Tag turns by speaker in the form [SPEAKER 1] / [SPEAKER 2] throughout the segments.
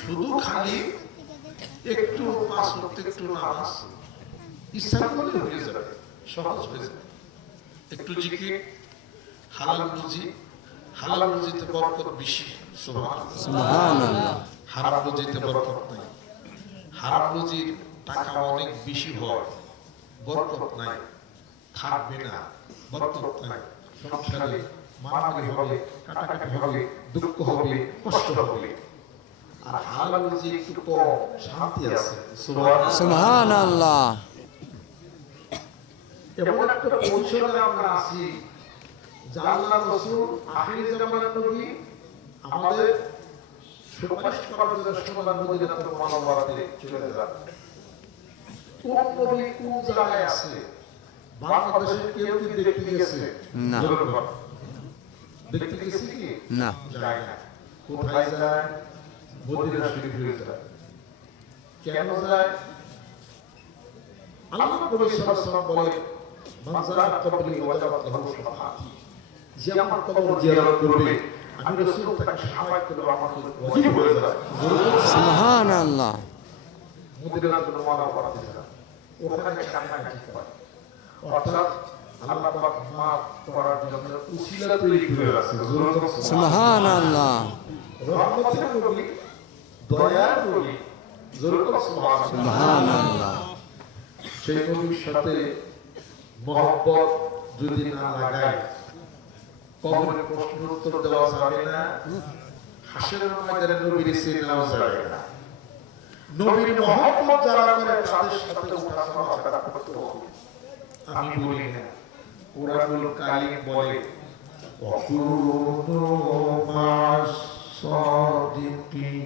[SPEAKER 1] শুধু খালি একটু পাঁচ ওয়াক্ত একটু নামাজ ইচ্ছা করলে হয়ে যাবে সহজ হয়ে যাবে। একটু জিকির হালাল রুজি হালাল রুজিতে বরকত বেশি সুবহানাল্লাহ।
[SPEAKER 2] সুবহানাল্লাহ।
[SPEAKER 1] হারাম রুজিতে বরকত নাই। হারাম রুজির টাকা অনেক বেশি হয় বরকত নাই থাকবে না বরকত নাই। সংসারে মারামারি হবে কাটাকাটি হবে দুঃখ হবে কষ্ট হবে। আর হালাল রুজি একটু কম শান্তি আছে সুবহানাল্লাহ।
[SPEAKER 2] সুবহানাল্লাহ
[SPEAKER 1] এমন একটা কৌশলে আমরা আছি যা আল্লাহ রসুল আখির জামানার নবী আমাদের সুপারিশ করার জন্য সোনার মদিনাতুল মুনাওয়ারাতে চলে যান কোন নবী কোন জায়গায় আছে বাংলাদেশে কেউ কি দেখতে গেছে
[SPEAKER 2] না।
[SPEAKER 1] দেখতে গেছে কি?
[SPEAKER 2] না।
[SPEAKER 1] যায় না। কোথায় যায়? মদিনা শরীফে যায়। কেন যায়? আল্লাহ নবী সাল্লাল্লাহু বলে মান যারা কবরি ওয়াজাবাত লাহু শাফাআতি যে আমার কবর জিয়ারত করবে আমি রাসূল তাকে শাফাআত করব আমার ওয়াজিব হয়ে যাবে
[SPEAKER 2] সুবহানাল্লাহ।
[SPEAKER 1] মদিনাতুল মুনাওয়ারাতে যায়। ওখানে কান্নাকাটি করে। অর্থাৎ আল্লাহ পাক মাফ করার জন্য উসিলা তৈরি করে আছে জোরে বলো সুবহানাল্লাহ।
[SPEAKER 2] সুবহানাল্লাহ।
[SPEAKER 1] রহমতের নবী দয়ার নবী জোরে বলো সুবহানাল্লাহ।
[SPEAKER 2] সুবহানাল্লাহ
[SPEAKER 1] সেই নবীর সাথে মহব্বত যদি না লাগায় কবরের প্রশ্ন উত্তর দেওয়া যাবে না হাসরের ময়দানে নবীর সে নেওয়া যাবে না নবীর মহব্বত যারা করে তাদের সাথে উঠাফাড়া করতে হবে আমি বলি না কোরআনুল কালিম বলে وكونوا مع الصادقين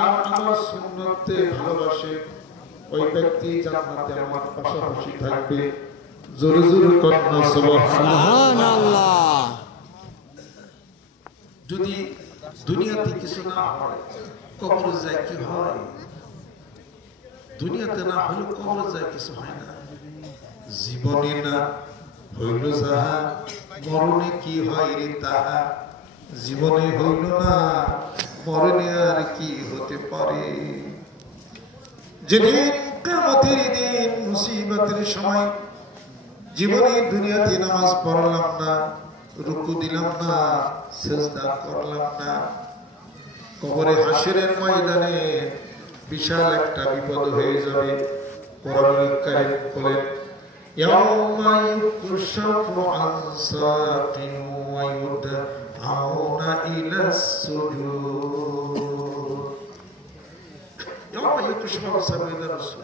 [SPEAKER 1] আর আমার সুন্নতে ভালোবাসে, ওই ব্যক্তি জান্নাতে আমার পাশাপাশি থাকবে। জোরে জোরে কন্যা
[SPEAKER 2] সুবহানাল্লাহ।
[SPEAKER 1] যদি দুনিয়াতে কিছু না হয়, কবরে যায় কি হয়? দুনিয়াতে না হলে কবরে যায় কিছু হয় না। জীবনে না হইল যাহা, মরণে কি হয় রে তাহা? জীবনে হইল না। মরণে আর কি হতে পারে? যেদিন কিয়ামতের দিন মুসিবতের সময় জীবনে দুনিয়াতে নামাজ পড়লাম না, রুকু দিলাম না, সেজদা করলাম না, কবরে হাসিরের ময়দানে বিশাল একটা বিপদ হয়ে যাবে, কোরআনুল বলেন ইয়াউমা ওয়া সুজুদ ইয়াউমা ইউকশাফু আন সাকিন ওয়া রাসূল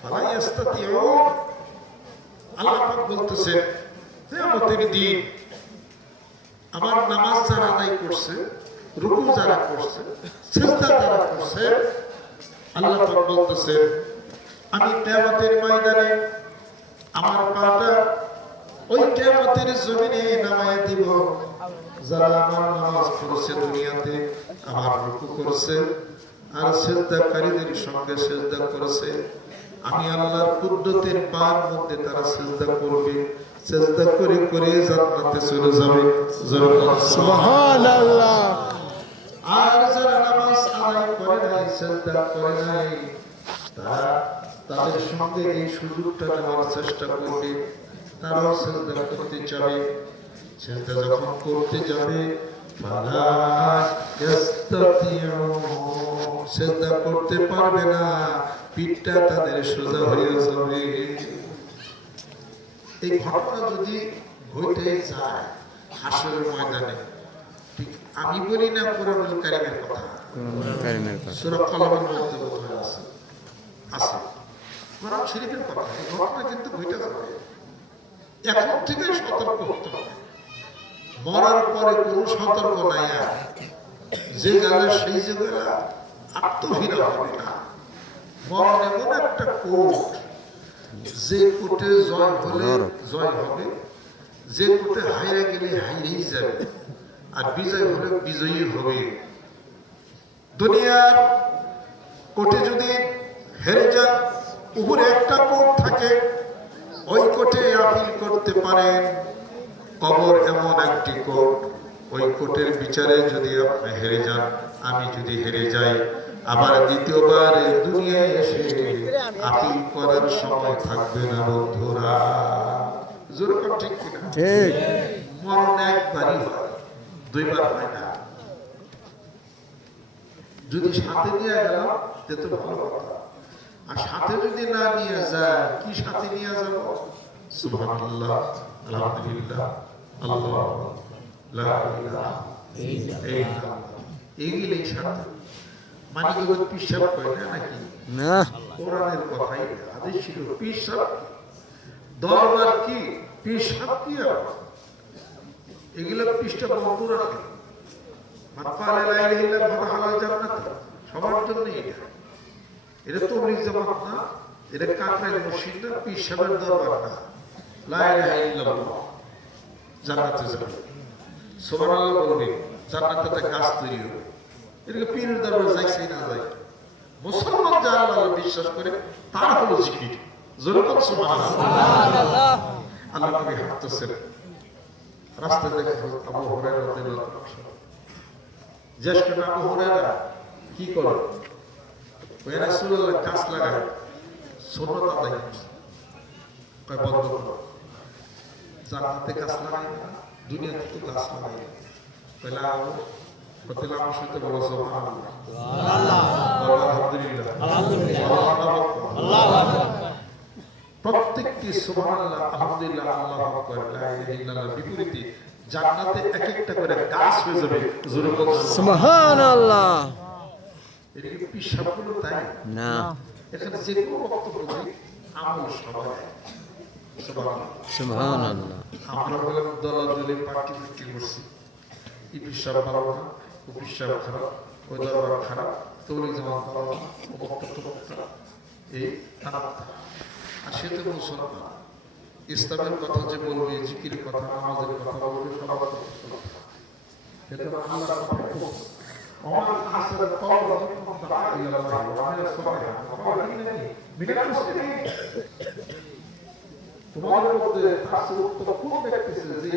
[SPEAKER 1] ফালা ইস্তাতিউন আল্লাহ পাক বলতেছেন কিয়ামতের দিন আমার নামাজ যারা আদায় করছে রুকু যারা করছে সিজদা যারা করছে আল্লাহ পাক বলতেছেন আমি কিয়ামতের ময়দানে আমার পাটা ওই কিয়ামতের জমিনে নামায় দিব যারা আমার নামাজ পড়ছে দুনিয়াতে, আমার রুকু করছে, আর সেজদাকারীদের সঙ্গে সেজদা করেছে, আমি আল্লাহর কুদরতের পার মধ্যে তারা সেজদা করবে, সেজদা করে করে জান্নাতে চলে যাবে। আর যারা নামাজ আদায় করে নাই, সেজদা করে নাই, তারা তাদের সঙ্গে এই সুযোগটা নেওয়ার চেষ্টা করবে, তারাও সেজদা করতে যাবে সেজদা যখন করতে যাবে সেজদা করতে পারবে না পিঠটা তাদের সোজা হয়ে যাবে এই ঘটনা যদি ঘটে যায় হাসরের ময়দানে ঠিক আমি বলি না কোরআনুল কথা।
[SPEAKER 2] কারিমের কথা।
[SPEAKER 1] সূরা কলমের মধ্যে বোধহয় আছে। আছে। কোরআন শরীফের কথা এই ঘটনা কিন্তু ঘটে যাবে। এখন থেকে সতর্ক হতে হবে। মরার পরে কোনো সতর্ক নাই আর। যে গেলে সেই যে গেলে আত্মহীন হবে না। মরণ এমন একটা কোর্ট যে কোর্টে জয় হলে জয় হবে, যে কোর্টে হাইরে গেলে হাইরেই যাবে, আর বিজয় হলে বিজয়ী হবে। দুনিয়ার কোর্টে যদি হেরে যান, উপরে একটা কোর্ট থাকে, ওই কোর্টে আপিল করতে পারেন। কবর এমন একটি কোর্ট ওই কোর্টের বিচারে যদি আপনি হেরে যান আমি যদি হেরে যাই আবার দ্বিতীয়বার দুনিয়ায় এসে আপিল করার সময় থাকবে না বন্ধুরা। জোর ঠিক
[SPEAKER 2] ঠিক।
[SPEAKER 1] মরণ একবারই হয় দুইবার হয় না। যদি সাথে নিয়ে গেলাম তে তো ভালো কথা। আর সাথে যদি না নিয়ে যায় কি সাথে নিয়ে যাব? সুবহানাল্লাহ আলহামদুলিল্লাহ আল্লাহ লা ইলাহা ইল্লাল্লাহ। এগুলি সাথে মানিকগঞ্জ পিসাব কয় না নাকি?
[SPEAKER 2] না।
[SPEAKER 1] কোরআনের কথাই আদেশ ছিল পিসাব দরবার কি? পিসাব কি আবার? এগুলো পৃষ্ঠা বন্ধ রাখে মাতফালে লাইলে ইল্লাল ফাতাহাল জান্নাত। সবার জন্য এটা। এটা তবলিগ জামাত না এটা কাকরাইল মসজিদ না পীর সাহেবের দরবার না। জান্নাতে যাবে। সুবহানাল্লাহ বলবে জান্নাতে একটা গাছ তৈরি হবে। এটাকে পীরের দরবার যাইছে না যায় মুসলমান যারা আল্লাহ বিশ্বাস করে তার হলো জিকির। জোরকম সুবহানাল্লাহ। আল্লাহ নবী হাঁটতেছেন। রাস্তায় দেখে আবু হুরায়রা রাদিয়াল্লাহু তাআলা জ্যেষ্ঠ আবু হুরায়রা? কি করে? ওই রাসূলুল্লাহ গাছ লাগায় সুন্নাত আদায় করছে। কয় বন্ধ করো। জান্নাতে গাছ লাগাই না দুনিয়াতে তো গাছ লাগাই না তাহলে আবু তাহলে আমার সাথে বলো সুবহানাল্লাহ। বলো আলহামদুলিল্লাহ। আল্লাহু আকবার। প্রত্যেকটি সুবহানাল্লাহ আলহামদুলিল্লাহ আল্লাহু আকবার লা ইলাহা ইল্লাল্লাহ বিপরীতে জান্নাতে এক একটা করে গাছ হয়ে যাবে। জোরে বলুন
[SPEAKER 2] সুবহান
[SPEAKER 1] এটা কি পিসাবগুলো তাই?
[SPEAKER 2] না।
[SPEAKER 1] এখানে যে কোনো বক্তব্য আমল সবাই। সুবহানাল্লাহ। আমরা বললাম দলাদলি পার্টি ফিটি করছি এই পিসাব ভালো না ও পিসাব খারাপ ওই দরবার খারাপ তৌলিক জামা ভালো না ও বক্তব্য বক্তা এই খারাপ আর সে তো মুসলমান ইসলামের কথা যে বলবে জিকির কথা নামাজের কথা বলবে সবার কথা শুনবে। এটা তো আল্লাহর কথা খুব। ومن أحسن قولا ممن دعا إلى الله وعمل صالحا وقال إنني من المسلمين তোমাদের মধ্যে থাকছে উত্তম কোন ব্যক্তি ছিল যে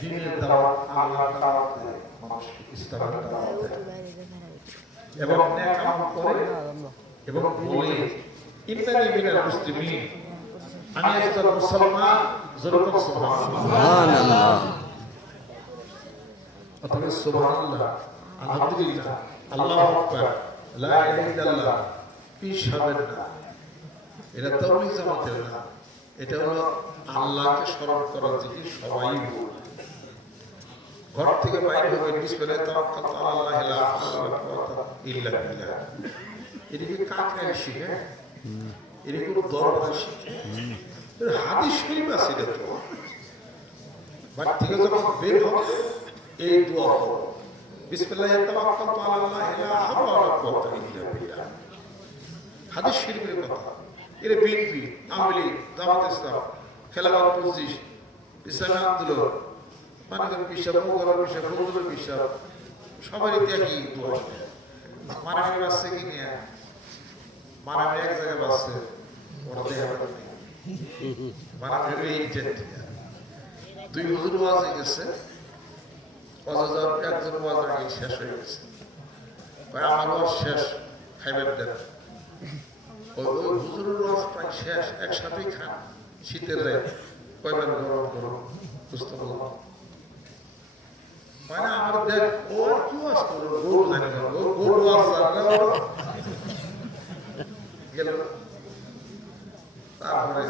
[SPEAKER 1] দিনের দাওয়াত আল্লাহর দাওয়াত দেয় মানুষকে ইসলামের দাওয়াত দেয় এবং নেক আমল করে এবং বলে ইন্নানি মিনাল মুসলিমিন আমি একজন মুসলমান জরুরত সুবহানাল্লাহ
[SPEAKER 2] সুবহান আল্লাহ
[SPEAKER 1] অথবা সুবহানাল্লাহ আলহামদুলিল্লাহ আল্লাহু আকবার লা ইলাহা ইল্লাল্লাহ পিস হবেন না এটা তাওহীদ জামাতের না এটা হলো আল্লাহকে স্মরণ করার জিকির, সবাই। ঘর থেকে বাইরে হবে বিসমিল্লাহ তাওয়াক্কালতু আলাল্লাহ লা হাওলা ওয়ালা ইল্লা এদিকে কাকরাইল শিখে এদিকে কোনো দরবার শিখে হাদিস শরীফ আছে তো। বাড়ি থেকে যখন বের হবে, এই দোয়া করো। হাদিস শরীফের কথা। এর বিএনপি, আওয়ামী লীগ ইসলাম, খেলাফত পঁচিশ ইসলামী আন্দোলন পানিগর পিসাব মোগলার পিসাব ফজলুর পিসাব সবারই মারামি বাসছে কি নিয়ে? মারামি এক জায়গায় এই দুই হুজুর ওয়াজে গেছে অজাজার একজন ওয়াজ আগে শেষ হয়ে গেছে। আমার শেষ, খাইবার দেন। শেষ, একসাথেই খান শীতের রাত গরম মানে আমার দেখ ও আর কি তারপরে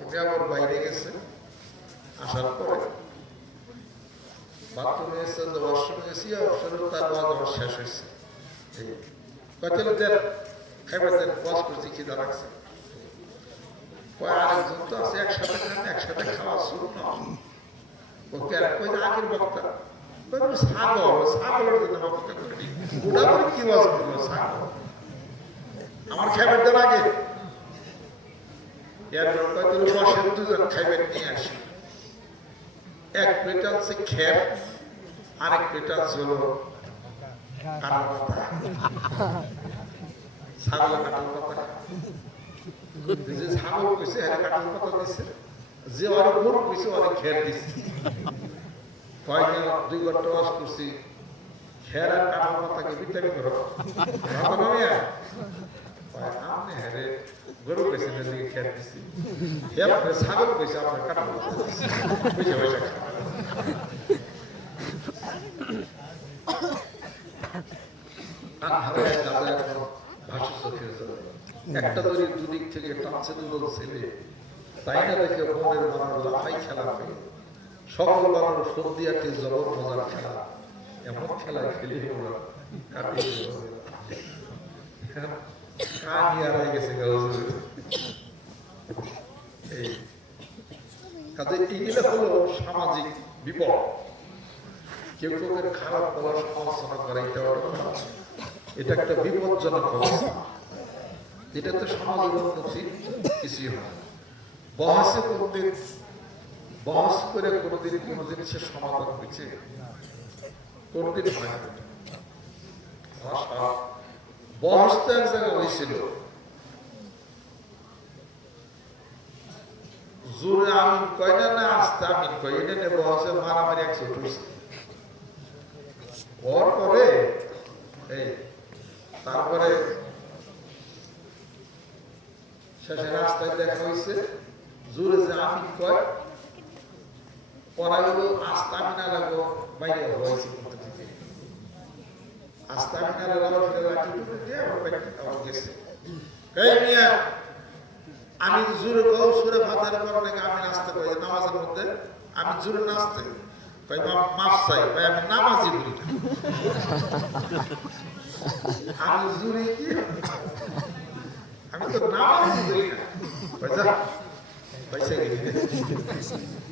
[SPEAKER 1] ওকে আবার বাইরে গেছে, আসার পরে বাথরুমে এসে, ওয়াশরুমে গেছি ওয়াশরুমে তার ওয়াজ শেষ হয়েছে। দেন খাইবার দেন ওয়াজ করছি দাঁড়াচ্ছে আরেকজন তো আছে একসাথে খান একসাথে খাওয়া শুরু না আগের বক্তা জন্য আমার খাইবার দেন আগে দুজন খাইবেন এক প্লেট আছে খের আরেক প্লেট আছে হলো ছাগল পাতা যে হ্যাঁ দিছে যে ওরা গরু কইছে ওরা খের দিছে কয় দুই ঘণ্টা ওয়াশ করছি খের আর কাটার পাতাকে ভিটামিন করো আপনি হ্যারে গরু কইছে না খের দিছি এরপরে ছাগল কইছে আপনার বসে একটা দড়ি দুদিক থেকে টানছে ছেলে। তাই না দেখে মানুষ লাফাই খেলা সকল সর্দিয়াটি জবর মজার খেলা। এমন খেলা খেলি এই হলো সামাজিক বিপদ। কেউ কেউ খারাপ বলার সমালোচনা করে এটা। এটা একটা বিপজ্জনক অবস্থা। এটা তো সমাজের উন্নতি কিছুই হয় বহাসে কোনদিন, বহস করে কোনোদিন কোনো জিনিসের সমাধান হয়েছে? কোনদিন হয় বহস তো এক জায়গায় হয়েছিল। জোরে আমিন কয় না না আস্তে আমিন কয়। এটা নিয়ে বহসে মারামারি একশো পরে, এই তারপরে শেষে রাস্তায় দেখা হয়েছে জোরে যে আমি কয় পড়াগুলো আস্তা মিনা লাগো বাইরে হয়েছে গেছে। আমি জোরে সুরে ফাতার কারণে আমি নাচতে পারি নামাজের মধ্যে আমি জোরে নাচতে বাপ মাফ চাই ভাই আমি নামাজি বলি আমি জোরে কি আমি তো নামাজি বলি না পয়সা পয়সা গেলি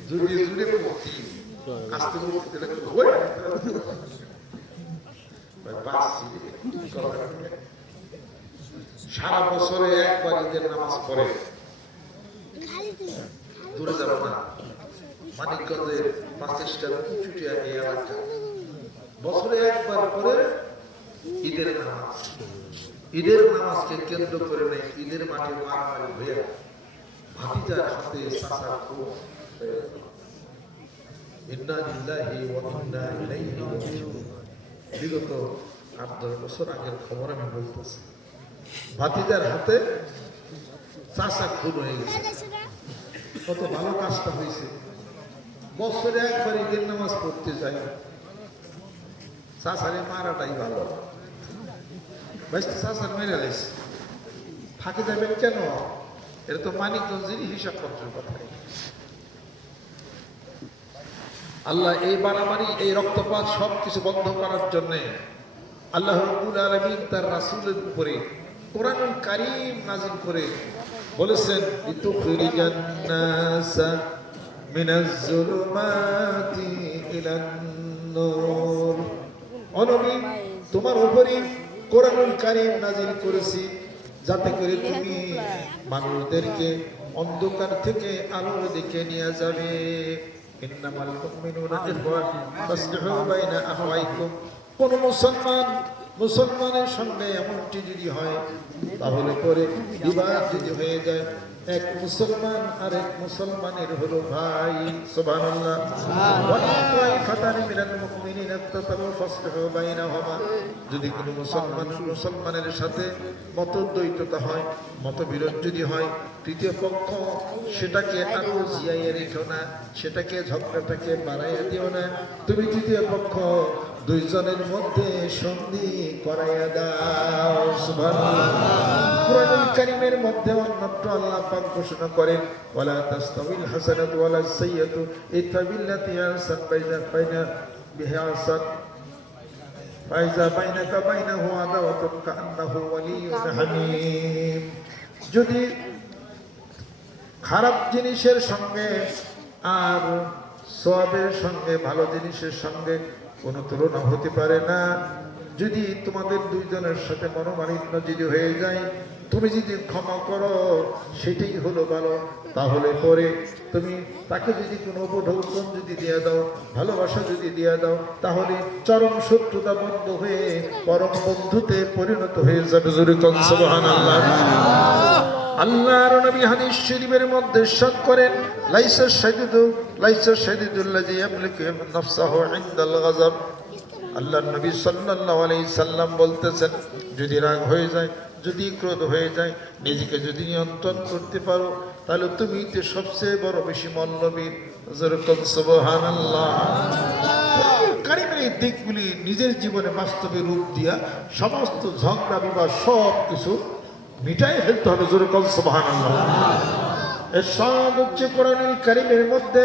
[SPEAKER 1] জুড়ে জুড়ে মুক্তি আস্তে মুক্তি হয়ে সারা বছরে একবার ঈদের নামাজ পড়ে দূরে যাব না মানিকগঞ্জের পাঁচেষ্টার চুটিয়া এই এলাকা বছরে একবার করে ঈদের নামাজ। ঈদের নামাজকে কেন্দ্র করে নেই ঈদের মাঠে মারামারি হয়ে ভাতিজার হাতে সাসা খুব। ইন্না লিল্লাহি ওয়া ইন্না বিগত আট দশ বছর আগের খবর আমি বলতেছি। ভাতিজার হাতে চাষা খুন হয়ে গেছে। কত ভালো কাজটা হয়েছে। বছরে একবার ঈদের নামাজ পড়তে চাই চাষারে মারাটাই ভালো। বেশ চাষার মেরে গেছে ফাঁকি যাবেন কেন? এটা তো মানিকগঞ্জেরই হিসাব পত্রের কথা। আল্লাহ এই বাড়াবাড়ি এই রক্তপাত সব কিছু বন্ধ করার জন্য আল্লাহ রব্বুল আলমিন তার রাসূলের উপরে কোরআনুল কারীম নাজিল করে বলেছেন লিতুখরিজান নাসা মিনাজ জুলুমাতি ইলান নূর। ও নবী, তোমার উপরে কোরআনুল কারীম নাজিল করেছি, যাতে করে তুমি মানুষদেরকে অন্ধকার থেকে আলোর দিকে নিয়ে যাবে। ইন্নামাল মুমিনুনা ইখওয়া ফাসলিহু বাইনা আখওয়াইকুম কোন মুসলমান, মুসলমানের সঙ্গে এমনটি যদি হয়, তাহলে পরে বিবাদ যদি হয়ে যায় এক মুসলমান আর এক মুসলমানের হলো ভাই সুবহানাল্লাহ। ওয়া মিনাল মুমিনিনা বাইনাহুমা। যদি কোনো মুসলমান মুসলমানের সাথে মতদ্বৈততা হয় মতবিরোধ যদি হয় তৃতীয় পক্ষ সেটাকে আরও জিয়াইয়ে রেখো না সেটাকে ঝগড়াটাকে বাড়াইয়া দিও না। তুমি তৃতীয় পক্ষ দুইজনের মধ্যে সন্ধি করাইয়া দাও সুবহানাল্লাহ। মধ্যে অন্যত্র আল্লাহ পাক ঘোষণা করেন, ওয়ালা হাসানাতু ওয়ালা বাইনা বাইনা ফাইজা বাইনাকা বাইনাহু আদাওয়াতুন কাআন্নাহু হামীম। যদি খারাপ জিনিসের সঙ্গে আর সবের সঙ্গে ভালো জিনিসের সঙ্গে কোনো তুলনা হতে পারে না। যদি তোমাদের দুইজনের সাথে মনোমালিন্য যদি হয়ে যায় তুমি যদি ক্ষমা করো, সেটাই হলো ভালো। তাহলে পরে তুমি তাকে যদি কোনো উপঢৌকন যদি দিয়ে দাও, ভালোবাসা যদি দিয়ে দাও, তাহলে চরম শত্রুতা বন্ধ হয়ে পরম বন্ধুতে পরিণত হয়ে যাবে জোরে কন, সুবহানাল্লাহ। আল্লাহর নবী হাদিস শরীফের মধ্যে সাত করেন, লাইসা শাদীদু, লাইসা শাদীদুল্লাযী ইয়ামলিকু নাফসাহু ইনদাল গাযাব। আল্লাহর নবী সাল্লাল্লাহু আলাইহি সাল্লাম বলতেছেন, যদি রাগ হয়ে যায় যদি ক্রোধ হয়ে যায়, নিজেকে যদি নিয়ন্ত্রণ করতে পারো, তাহলে তুমি তো সবচেয়ে বড় বেশি মল্লবীর যেরকম সুবহানাল্লাহ। কারিমের দিকগুলি নিজের জীবনে বাস্তবে রূপ দিয়া সমস্ত ঝগড়া, বিবাদ, সব কিছু মিটাই ফেলতে হবে জোরে কল সুবহানাল্লাহ। এর সব হচ্ছে কোরআনুল কারিমের মধ্যে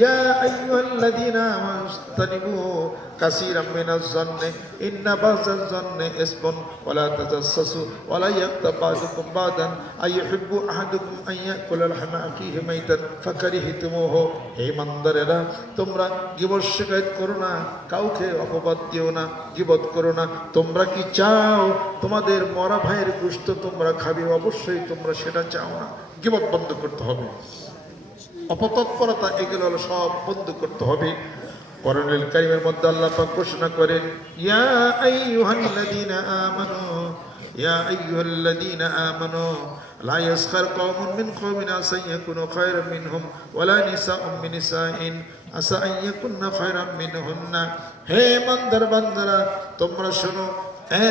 [SPEAKER 1] ইয়া আইয়ুহাল্লাযীনা আমানু ইসতানিবু কাসীরাম মিনাজ জান্নি ইন্না বাযাজ জান্নি ইসমুন ওয়ালা তাজাসসু ওয়ালা ইয়াগতাব বাযুকুম বাদান আইয়ুহিব্বু আহাদুকুম আন ইয়াকুলা লাহমা আখিহি মাইতান ফাকারিহতুমুহু হে ইমানদারেরা তোমরা গিবত শিকায়ত করো না, কাউকে অপবাদ দিও না, গিবত করো না। তোমরা কি চাও তোমাদের মরা ভাইয়ের গোশত তোমরা খাবে? অবশ্যই তোমরা সেটা চাও না। গিবত বন্ধ করতে হবে। অপতৎপরতা এগুলো হলো সব বন্ধ করতে হবে। করণের কারিমের মধ্যে আল্লাহ পাক ঘোষণা করেন, ইয়া আইয়ুহাল্লাযীনা আমানু, ইয়া আইয়ুহাল্লাযীনা আমানু, লা ইয়াসখার কওমুন মিন কওমিন আসা ইয়াকুনু খায়রাম মিনহুম ওয়ালা নিসাউম মিন নিসাইন আসা ইয়াকুননা খায়রাম মিনহুন্না। হে বান্দার বান্দারা, তোমরা শোনো,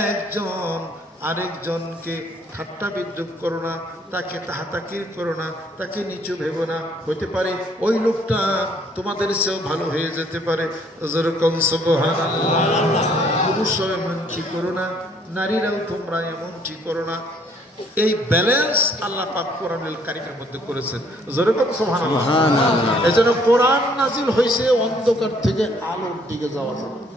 [SPEAKER 1] একজন আরেকজনকে ঠাট্টা বিদ্রুপ করো না তাকে তাহাতাকির করো না তাকে নিচু ভেবো না। হতে পারে ওই লোকটা তোমাদের চেয়েও ভালো হয়ে যেতে পারে। যেরকম এমনটি করো না নারীরাও তোমরা এমনটি করো না। এই ব্যালেন্স আল্লাহ পাক কোরআনুল কারিমের মধ্যে করেছেন। যেরকম সুবহানাল্লাহ।
[SPEAKER 2] সুবহানাল্লাহ।
[SPEAKER 1] এজন্য কোরআন নাজিল হয়েছে অন্ধকার থেকে আলোর দিকে যাওয়া যাবে।